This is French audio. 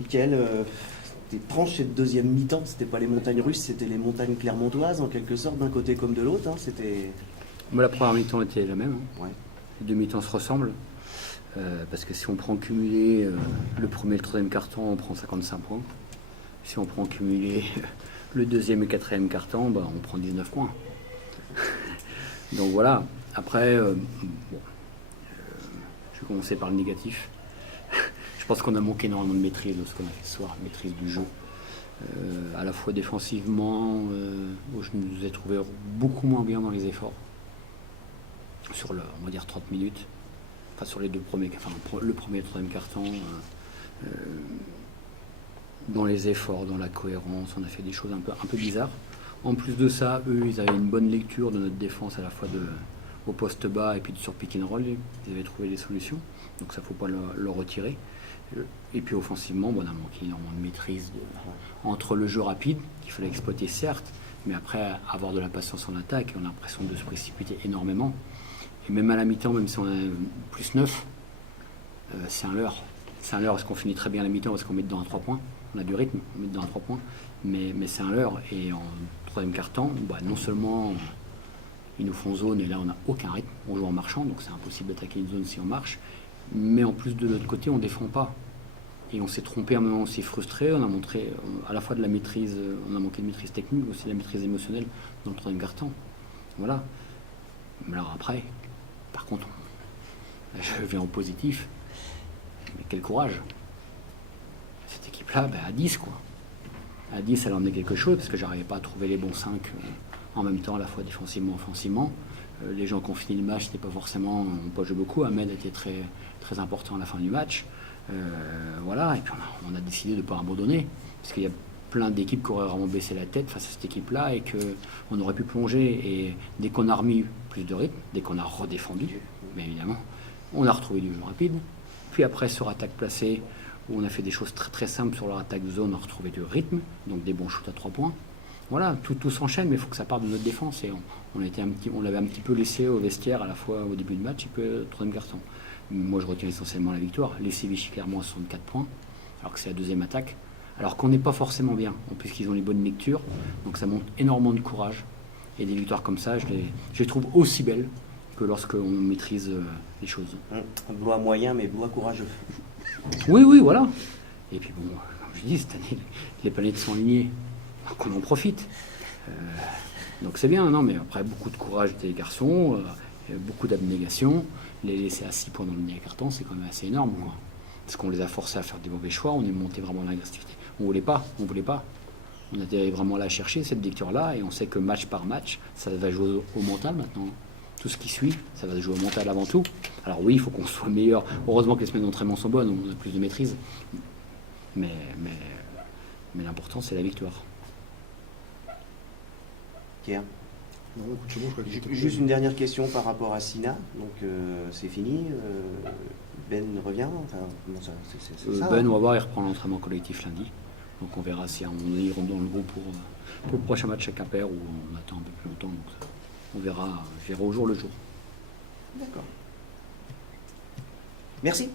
Michael, tes tranches cette deuxième mi-temps, c'était pas les montagnes russes, c'était les montagnes clermontoises en quelque sorte, d'un côté comme de l'autre. Hein, c'était... Moi, la première mi-temps était la même. Ouais. Les deux mi-temps se ressemblent. Parce que si on prend cumulé le premier et le troisième quart-temps, on prend 55 points. Si on prend cumulé le deuxième et quatrième quart-temps, bah, on prend 19 points. Donc voilà. Après, je vais commencer par le négatif. Je pense qu'on a manqué énormément de maîtrise de ce qu'on a fait ce soir, maîtrise du jeu. À la fois défensivement, où je nous ai trouvé beaucoup moins bien dans les efforts. Sur on va dire 30 minutes. Enfin, sur les deux premiers, enfin le premier et le troisième quart-temps, dans les efforts, dans la cohérence, on a fait des choses un peu bizarres. En plus de ça, eux, ils avaient une bonne lecture de notre défense à la fois au poste bas et puis sur pick and roll. Ils avaient trouvé des solutions, donc ça ne faut pas le retirer. Et puis offensivement, on a manqué énormément de maîtrise entre le jeu rapide, qu'il fallait exploiter certes, mais après avoir de la patience en attaque, on a l'impression de se précipiter énormément. Et même à la mi-temps, même si on a plus 9, c'est un leurre. C'est un leurre parce qu'on finit très bien à la mi-temps parce qu'on met dedans à 3 points. On a du rythme, on met dedans à 3 points. Mais c'est un leurre. Et en troisième quart-temps, non seulement ils nous font zone et là on n'a aucun rythme. On joue en marchant, donc c'est impossible d'attaquer une zone si on marche. Mais en plus de l'autre côté, on ne défend pas. Et on s'est trompé à un moment, on s'est frustré. On a montré à la fois de la maîtrise, on a manqué de maîtrise technique, mais aussi de la maîtrise émotionnelle dans le troisième quart-temps. Voilà. Mais alors après, par contre, je viens en positif, mais quel courage. Cette équipe-là, à 10, quoi. À 10, elle emmenait quelque chose, parce que j'arrivais pas à trouver les bons 5 en même temps, à la fois défensivement, offensivement. Les gens qui ont fini le match, c'était pas forcément, on pas joué beaucoup. Ahmed était très, très important à la fin du match. Voilà, et puis on a décidé de ne pas abandonner, parce qu'il y a plein d'équipes qui auraient vraiment baissé la tête face à cette équipe-là et qu'on aurait pu plonger. Et dès qu'on a remis plus de rythme, dès qu'on a redéfendu, mais évidemment, on a retrouvé du jeu rapide. Puis après, sur attaque placée, où on a fait des choses très très simples sur leur attaque de zone, on a retrouvé du rythme, donc des bons shoots à 3 points. Voilà, tout s'enchaîne, mais il faut que ça parte de notre défense. Et on l'avait un petit peu laissé au vestiaire à la fois au début du match et puis au troisième quart-temps. Moi, je retiens essentiellement la victoire. Laisser Vichy-Clermont à 64 points, alors que c'est la deuxième attaque. Alors qu'on n'est pas forcément bien, en plus qu'ils ont les bonnes lectures. Donc ça montre énormément de courage. Et des victoires comme ça, je les trouve aussi belles que lorsqu'on maîtrise les choses. Blois moyen, mais Blois courageux. Oui, voilà. Et puis bon, comme je dis, cette année, les planètes sont alignées. Donc on en profite. Donc c'est bien, non, mais après, beaucoup de courage des garçons, beaucoup d'abnégation. Les laisser à 6 points dans le dernier carton, c'est quand même assez énorme. Quoi. Parce qu'on les a forcés à faire des mauvais choix, on est monté vraiment dans l'agressivité. On voulait pas. On était vraiment là à chercher cette victoire-là, et on sait que match par match, ça va jouer au mental maintenant. Tout ce qui suit, ça va jouer au mental avant tout. Alors oui, il faut qu'on soit meilleur. Heureusement que les semaines d'entraînement sont bonnes, on a plus de maîtrise. Mais l'important, c'est la victoire. Pierre. Non, écoute, c'est bon, je crois que j'étais Juste une dernière question par rapport à Sina. Donc c'est fini. Ben revient. Enfin, comment ça, c'est ça, Ben, on va voir, il reprend l'entraînement collectif lundi. Donc on verra si on est dans le groupe pour le prochain match à Quimper où on attend un peu plus longtemps. Donc on verra, je verrai au jour le jour. D'accord. Merci.